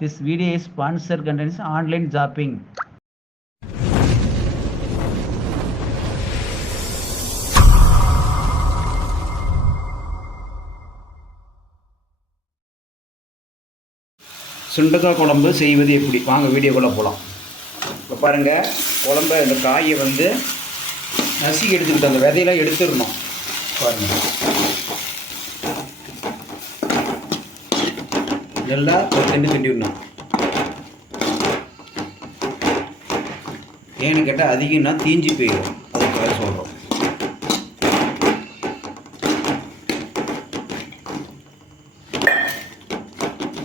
This video is sponsored contains online shopping. சுண்டக்காய் குழம்பு செய்வது எப்படி வாங்க வீடியோக்குள்ளே போகலாம். இப்போ பாருங்கள், குழம்பை இந்த காயை வந்து நசுக்கி எடுத்துக்கிட்டு அந்த விதையெல்லாம் எடுத்துடணும். பாருங்கள், எல்லாம் கிண்டி விடணும். ஏன்னு கேட்டால் அதிகம்னா தீஞ்சி போயிடும், அதுக்காக சொல்கிறோம்.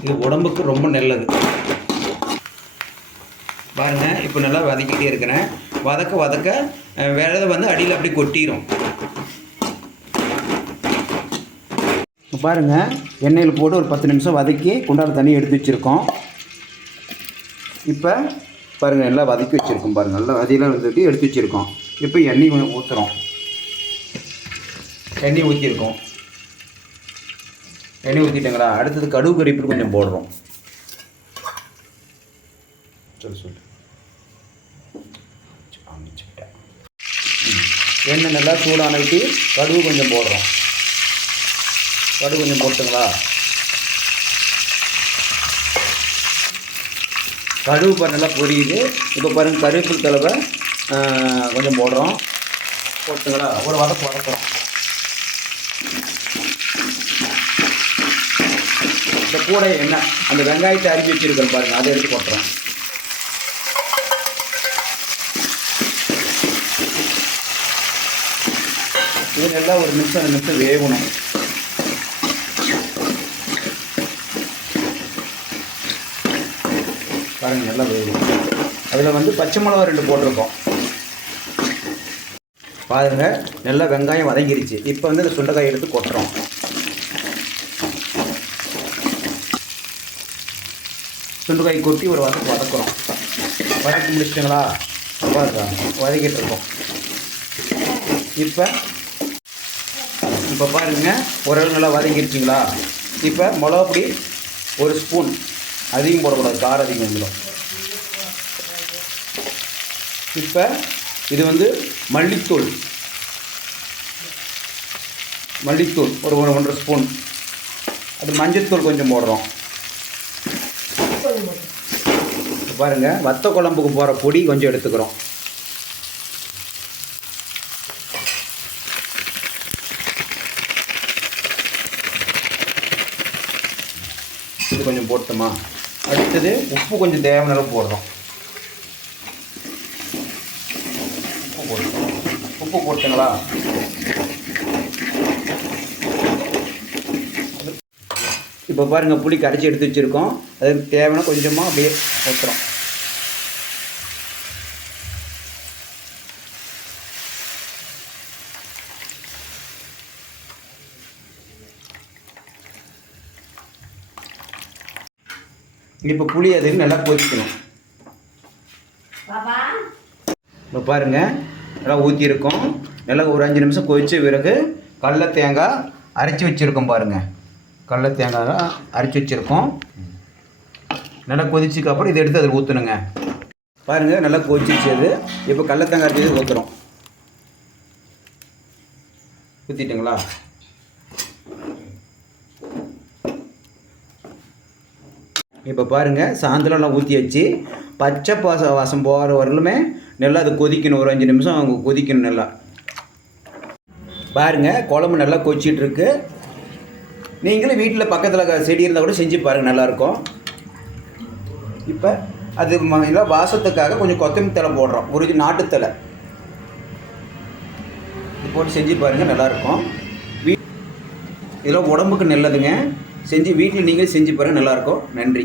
இது உடம்புக்கு ரொம்ப நல்லது. பாருங்கள், இப்போ நல்லா வதக்கிட்டே இருக்கிறேன். வதக்க விதை வந்து அடியில் அப்படி கொட்டிடும். இப்போ பாருங்கள், எண்ணெயில் போட்டு ஒரு 10 நிமிஷம் வதக்கி குண்டால தண்ணி எடுத்து வச்சுருக்கோம். இப்போ பாருங்கள், நல்லா வதக்கி வச்சுருக்கோம். பாருங்கள், நல்லா வதையெல்லாம் வந்துட்டு எடுத்து வச்சுருக்கோம். இப்போ எண்ணெய் கொஞ்சம் ஊற்றுறோம். எண்ணெய் ஊற்றிருக்கோம். எண்ணெய் ஊற்றிட்டங்களா? அடுத்தது கடுகு கறிப்பு கொஞ்சம் போடுறோம். சொல்லு எண்ணெய் நல்லா சூடானதுக்கு கடுகு கொஞ்சம் போடுறோம். கடுகு கொஞ்சம் போட்டுங்களா? கடுகு பாரு நல்லா பொரியுது. இப்போ பாருங்கள், கருவேப்பிலை தழவை கொஞ்சம் போடுறோம். போட்டுங்களா? ஒரு வதக்குறோம். இந்த கூட எண்ணெய் அந்த வெங்காயத்தை அரிஞ்சு வச்சுருக்கோம் பாருங்கள், அதை எடுத்து போட்டுறோம். இது நல்லா ஒரு நிமிஷம் 2 நிமிஷம் வேகணும். பாருங்கள், நல்லா வேகும். அதில் வந்து பச்சை மிளகா 2 போட்டிருக்கோம். பாருங்கள், நல்லா வெங்காயம் வதங்கிருச்சு. இப்போ வந்து இந்த சுண்டைக்காய் எடுத்து கொட்டுறோம். சுண்டைக்காய் கொட்டி ஒரு வதக்குறோம். வதக்கி முடிச்சிட்டுங்களா? வதக்கிட்டு இருக்கோம். இப்போ பாருங்கள், ஓரளவு நல்லா வதங்கிடுச்சிங்களா? இப்போ மிளகா பொடி 1 ஸ்பூன், அதிகம் போடக்கூடாது, காரம் அதிகம் வந்துடும். இப்போ இது வந்து மல்லித்தூள் ஒரு 1 ஸ்பூன். அது மஞ்சத்தூள் கொஞ்சம் போடுறோம். பாருங்கள், வத்த குழம்புக்கு போகிற பொடி கொஞ்சம் எடுத்துக்கிறோம். இது கொஞ்சம் போட்டோமா? அடுத்தது உப்பு கொஞ்சம் தேவையான அளவு போடுறோம். உப்பு போட்டுங்களா? இப்போ பாருங்கள், புளி கரைச்சி எடுத்து வச்சுருக்கோம். அதுக்கு தேவையான கொஞ்சமாக அப்படியே ஊற்றுறோம். இப்போ புளி அதுக்கு நல்லா கொதிக்கணும். இப்போ பாருங்கள், நல்லா ஊற்றிருக்கோம். நல்லா ஒரு 5 நிமிஷம் கொதித்த பிறகு கடல தேங்காய் அரைச்சி வச்சுருக்கோம். பாருங்கள், கடல தேங்காய் அரைச்சி வச்சுருக்கோம். நல்லா கொதிச்சுக்கு அப்புறம் இதை எடுத்து அதில் ஊற்றணுங்க. பாருங்கள், நல்லா கொதிச்சிச்சு. அது இப்போ கடல தேங்காய் அரைச்சி ஊற்றுறோம். ஊற்றிட்டுங்களா? இப்போ பாருங்கள், சாயந்தரம்லாம் ஊற்றி வச்சு பச்சை வாசம் போகிற வரலுமே நல்லா அது கொதிக்கணும். ஒரு 5 நிமிஷம் அவங்க கொதிக்கணும் நல்லா. பாருங்கள், குழம்பு நல்லா கொதிச்சிட்ருக்கு. நீங்களும் வீட்டில் பக்கத்தில் செடி இருந்தால் கூட செஞ்சு பாருங்கள், நல்லாயிருக்கும். இப்போ அது எல்லாம் வாசத்துக்காக கொஞ்சம் கொத்தமல்லி தழை போடுறோம். ஒரு நாட்டுத்தலை இது போட்டு செஞ்சு பாருங்கள், நல்லாயிருக்கும். இதெல்லாம் உடம்புக்கு நல்லதுங்க. செஞ்சு வீட்டில் நீங்களும் செஞ்சு பாருங்கள், நல்லாயிருக்கும். நன்றி.